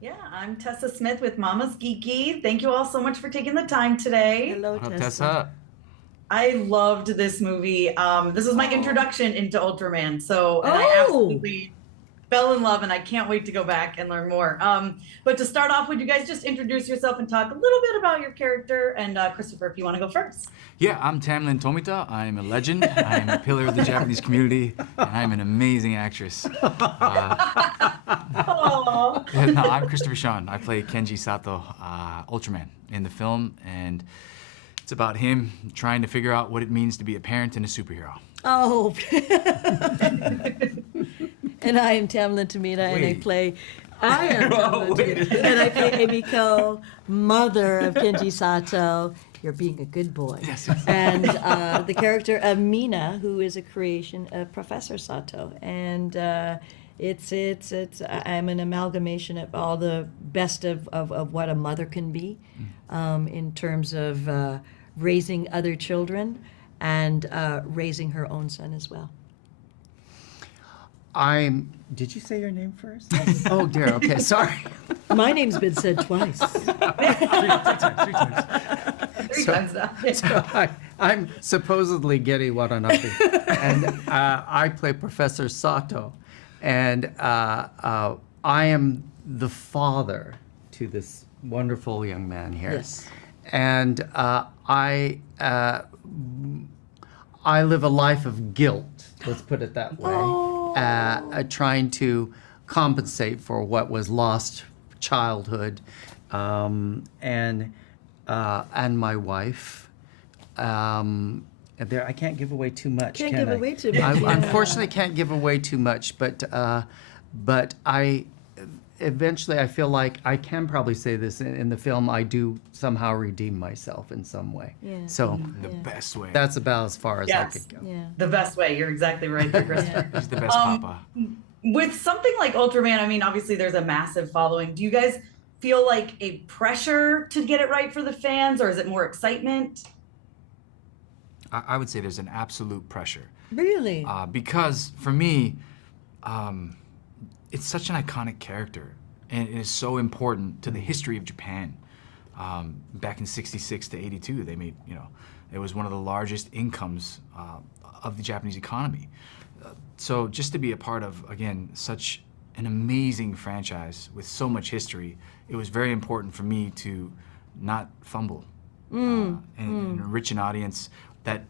Yeah, I'm Tessa Smith with Mama's Geeky. Thank you all so much for taking the time today. Hello, What up, Tessa. Tessa? I loved this movie. This was my introduction into Ultraman, and I Oh, absolutely fell in love, and I can't wait to go back and learn more. But to start off, would you guys just introduce yourself and talk a little bit about your character? And Christopher, if you want to go first. Yeah, I'm Tamlyn Tomita. I'm a legend. I'm a pillar of the Japanese community, and I'm an amazing actress. Oh, No, I'm Christopher Sean. I play Kenji Sato, Ultraman, in the film, and it's about him trying to figure out what it means to be a parent and a superhero. oh. And I am Tamlyn Tomita, and I am Tamlyn Tomita, and I play Emiko, mother of Kenji Sato. You're being a good boy. Yes. And the character of Mina, who is a creation of Professor Sato, and I'm an amalgamation of all the best of what a mother can be, in terms of raising other children and raising her own son as well. Did you say your name first? Oh dear. Okay, sorry. My name's been said twice. three times now. I'm supposedly Gedde Watanabe, and I play Professor Sato, and I am the father to this wonderful young man here. Yes. And I live a life of guilt. Let's put it that way. Trying to compensate for what was lost childhood, and my wife. I can't give away too much. Can't can give I? away too much. I Yeah. unfortunately can't give away too much, but I eventually I feel like I can probably say this in the film. I do somehow redeem myself in some way. Yeah. So The best way. that's about as far as I Yes. could go. Yeah. The best way. You're exactly right there, Christopher. He's the best papa. With something like Ultraman, I mean, obviously there's a massive following. Do you guys feel like a pressure to get it right for the fans, or is it more excitement? I would say there's an absolute pressure. Really? Because for me, it's such an iconic character, and it is so important to the history of Japan. Back in '66 to '82, they made, it was one of the largest incomes of the Japanese economy. So just to be a part of, again, such an amazing franchise with so much history, it was very important for me to not fumble and enrich an audience that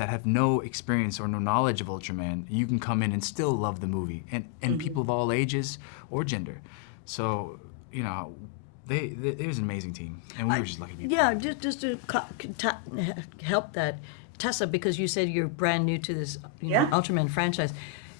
have no experience or no knowledge of Ultraman. You can come in and still love the movie, and people of all ages or gender. So, it was an amazing team, and we were just lucky to be Yeah, part of it. just to help that, Tessa, because you said you're brand new to this Yeah. Ultraman franchise.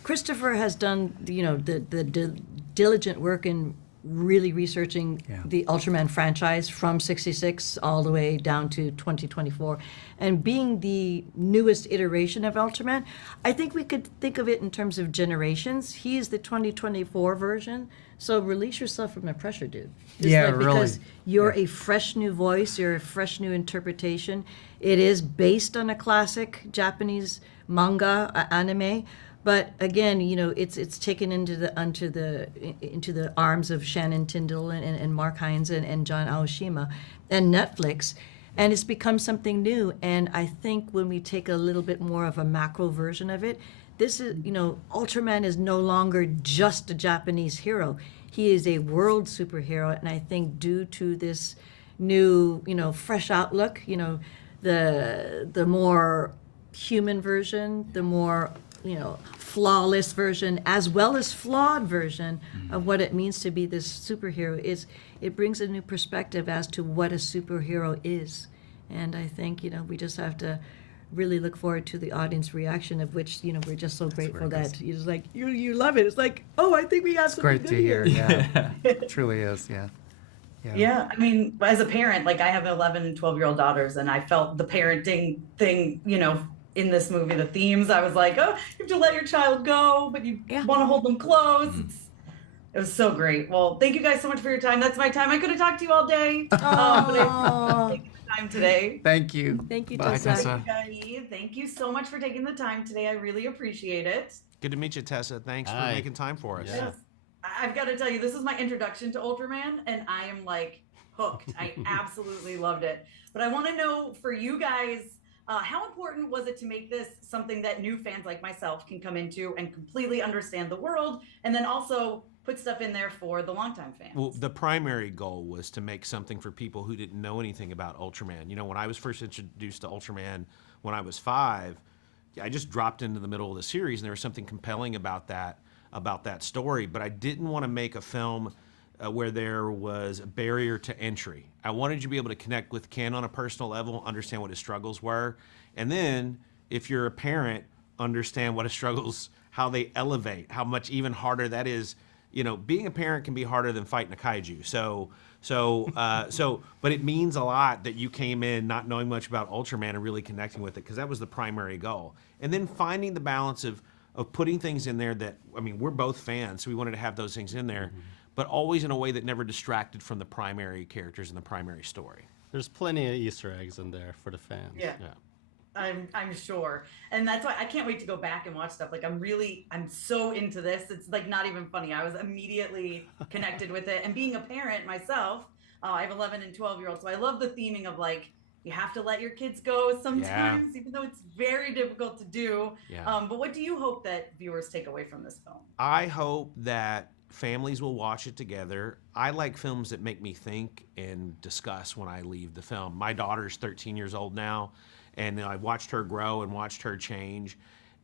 Christopher has done the diligent work in really researching the Ultraman franchise from '66 all the way down to 2024, and being the newest iteration of Ultraman, I think we could think of it in terms of generations. He's the 2024 version, so release yourself from the pressure, dude. Yeah, because really. you're a fresh new voice, you're a fresh new interpretation. It is based on a classic Japanese manga, anime, but again, it's taken into the arms of Shannon, Tindle, and Mark Hines and John Aoshima, and Netflix, and it's become something new. And I think when we take a little bit more of a macro version of it, this is, Ultraman is no longer just a Japanese hero. He is a world superhero, and I think due to this new, fresh outlook, the more human version, the more, flawless version, as well as flawed version of what it means to be this superhero, it brings a new perspective as to what a superhero is. And I think, we just have to really look forward to the audience reaction, of which, we're just so grateful that it's like, you love it. It's like, oh, I think we got something Great good to hear. here. Yeah, it truly is. Yeah. Yeah, I mean, as a parent, like I have 11 and 12-year-old daughters, and I felt the parenting thing, in this movie, the themes. I was like, oh, you have to let your child go, but you want to hold them close. It was so great. Well, thank you guys so much for your time. That's my time. I could have talked to you all day, but I taking the time today. Thank you. Thank you, Bye. Tessa. Guys, thank you so much for taking the time today. I really appreciate it. Good to meet you, Tessa. Thanks for Hi. making time for us. Yeah. Yes, I've got to tell you, this is my introduction to Ultraman, and I am like hooked. I absolutely loved it. But I want to know for you guys, how important was it to make this something that new fans like myself can come into and completely understand the world, and then also put stuff in there for the longtime fans? Well, the primary goal was to make something for people who didn't know anything about Ultraman. You know, when I was first introduced to Ultraman when I was 5, I just dropped into the middle of the series, and there was something compelling about that story. But I didn't want to make a film where there was a barrier to entry. I wanted you to be able to connect with Ken on a personal level, understand what his struggles were, and then if you're a parent, understand what his struggles, how they elevate, how much even harder that is. You know, being a parent can be harder than fighting a kaiju. But it means a lot that you came in not knowing much about Ultraman and really connecting with it, because that was the primary goal. And then finding the balance of putting things in there that, I mean, we're both fans, so we wanted to have those things in there, but always in a way that never distracted from the primary characters and the primary story. There's plenty of Easter eggs in there for the fans. Yeah. I'm sure. And that's why I can't wait to go back and watch stuff. Like I'm so into this. It's like not even funny. I was immediately connected with it. And being a parent myself, I have 11 and 12-year-olds. So I love the theming of like, you have to let your kids go sometimes, even though it's very difficult to do. Yeah. But what do you hope that viewers take away from this film? I hope that families will watch it together. I like films that make me think and discuss when I leave the film. My daughter's 13 years old now, and I've watched her grow and watched her change.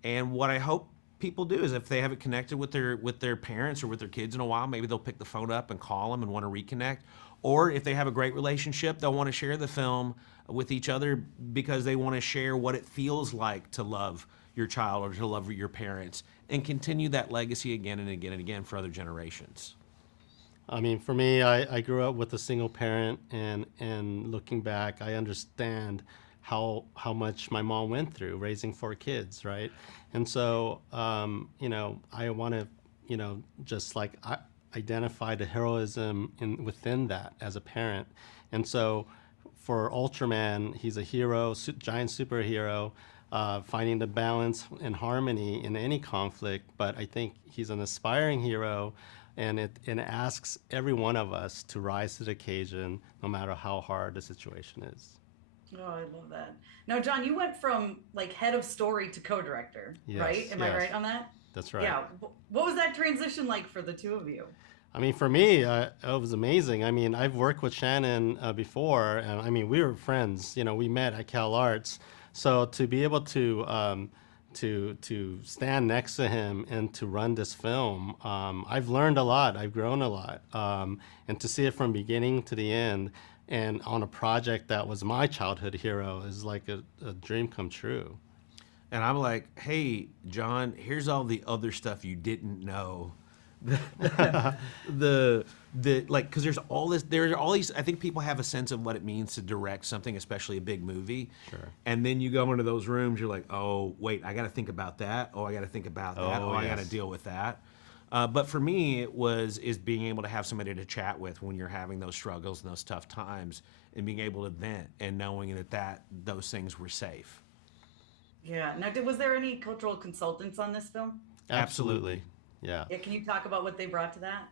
And what I hope people do is if they haven't connected with their parents or with their kids in a while, maybe they'll pick the phone up and call them and want to reconnect. Or if they have a great relationship, they'll want to share the film with each other because they want to share what it feels like to love your child or to love your parents and continue that legacy again and again and again for other generations. I mean, for me, I grew up with a single parent, and looking back, I understand how much my mom went through raising 4 kids, right? And so, you know, I want to, just like identify the heroism within that as a parent. And so for Ultraman, he's a hero, giant superhero, finding the balance and harmony in any conflict. But I think he's an aspiring hero, and it asks every one of us to rise to the occasion, no matter how hard the situation is. Oh, I love that. Now, John, you went from like head of story to co-director, Yes, right? Am I yes. right on that? That's right. Yeah. What was that transition like for the two of you? I mean, for me, it was amazing. I mean, I've worked with Shannon before, and I mean, we were friends. You know, we met at Cal Arts. So to be able to stand next to him and to run this film, I've learned a lot. I've grown a lot, and to see it from beginning to the end, and on a project that was my childhood hero, is like a dream come true. And I'm like, hey, John, here's all the other stuff you didn't know. Because there are all these, I think people have a sense of what it means to direct something, especially a big movie. Sure. And then you go into those rooms, you're like, oh, wait, I got to think about that. Oh, I got to think about that. Oh, I got to yes. deal with that. But for me, is being able to have somebody to chat with when you're having those struggles and those tough times, and being able to vent and knowing that those things were safe. Yeah. Now, was there any cultural consultants on this film? Absolutely. Yeah. Yeah. Can you talk about what they brought to that?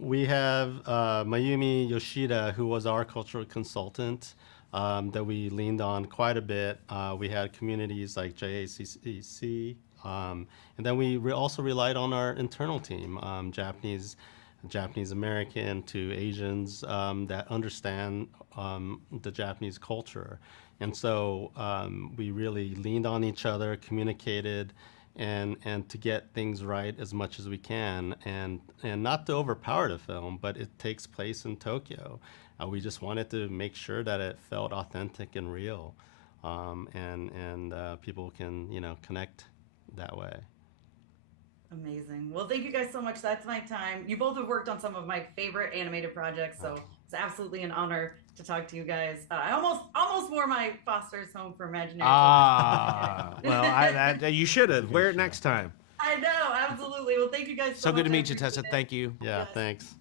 We have Mayumi Yoshida, who was our cultural consultant, that we leaned on quite a bit. We had communities like JACC, and then we also relied on our internal team, Japanese American to Asians that understand the Japanese culture. And so we really leaned on each other, communicated, and to get things right as much as we can, and not to overpower the film, but it takes place in Tokyo. We just wanted to make sure that it felt authentic and real, and people can connect that way. Amazing. Well, thank you guys so much. That's my time. You both have worked on some of my favorite animated projects, so it's absolutely an honor to talk to you guys. I almost wore my Foster's Home for Imaginary Children. Well, you should have. Wear it next time. I know, absolutely. Well, thank you guys so much. So good to I meet you, appreciate Tessa. it. Thank you. Yeah, Yes. thanks.